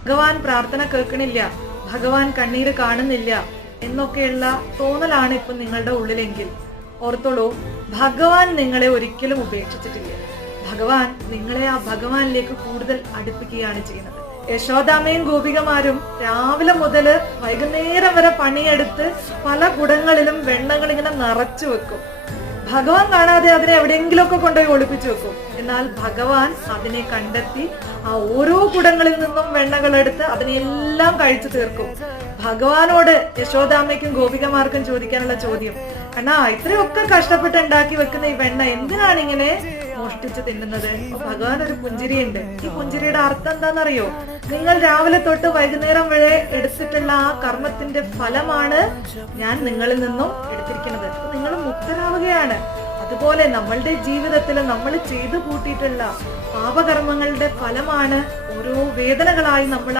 ഭഗവാൻ പ്രാർത്ഥന കേൾക്കണില്ല, ഭഗവാൻ കണ്ണീര് കാണുന്നില്ല എന്നൊക്കെയുള്ള തോന്നലാണ് ഇപ്പൊ നിങ്ങളുടെ ഉള്ളിലെങ്കിൽ ഓർത്തോളൂ, ഭഗവാൻ നിങ്ങളെ ഒരിക്കലും ഉപേക്ഷിച്ചിട്ടില്ല. ഭഗവാൻ നിങ്ങളെ ആ ഭഗവാനിലേക്ക് കൂടുതൽ അടുപ്പിക്കുകയാണ് ചെയ്യുന്നത്. യശോദാമ്മയും ഗോപികമാരും രാവിലെ മുതല് വൈകുന്നേരം വരെ പണിയെടുത്ത് പല കുടങ്ങളിലും വെണ്ണകൾ ഇങ്ങനെ നിറച്ചു വെക്കും. ഭഗവാൻ കാണാതെ അതിനെ എവിടെയെങ്കിലുമൊക്കെ കൊണ്ടുപോയി ഒളിപ്പിച്ചു വെക്കും. എന്നാൽ ഭഗവാൻ അതിനെ കണ്ടെത്തി ആ ഓരോ കുടങ്ങളിൽ നിന്നും വെണ്ണകൾ എടുത്ത് അതിനെല്ലാം കഴിച്ചു തീർക്കും. ഭഗവാനോട് യശോദാമ്മയ്ക്കും ഗോപികമാർക്കും ചോദിക്കാനുള്ള ചോദ്യം, അണ്ണാ ഇത്രയൊക്കെ കഷ്ടപ്പെട്ട് ഉണ്ടാക്കി വെക്കുന്ന ഈ വെണ്ണ എന്തിനാണ് ഇങ്ങനെ മോഷ്ടിച്ച് തിന്നുന്നത്? ഭഗവാൻ ഒരു പുഞ്ചിരിയുണ്ട്. ഈ പുഞ്ചിരിയുടെ അർത്ഥം എന്താണെന്നറിയോ? നിങ്ങൾ രാവിലെ തൊട്ട് വൈകുന്നേരം വരെ എടുത്തിട്ടുള്ള ആ കർമ്മത്തിന്റെ ഫലമാണ് ഞാൻ നിങ്ങളിൽ നിന്നും എടുത്തിരിക്കുന്നത്. നിങ്ങൾ മുക്തരാവുകയാണ്. അതുപോലെ നമ്മളുടെ ജീവിതത്തിൽ നമ്മൾ ചെയ്തു കൂട്ടിയിട്ടുള്ള പാപകർമ്മങ്ങളുടെ ഫലമാണ് ഓരോ വേദനകളായി നമ്മൾ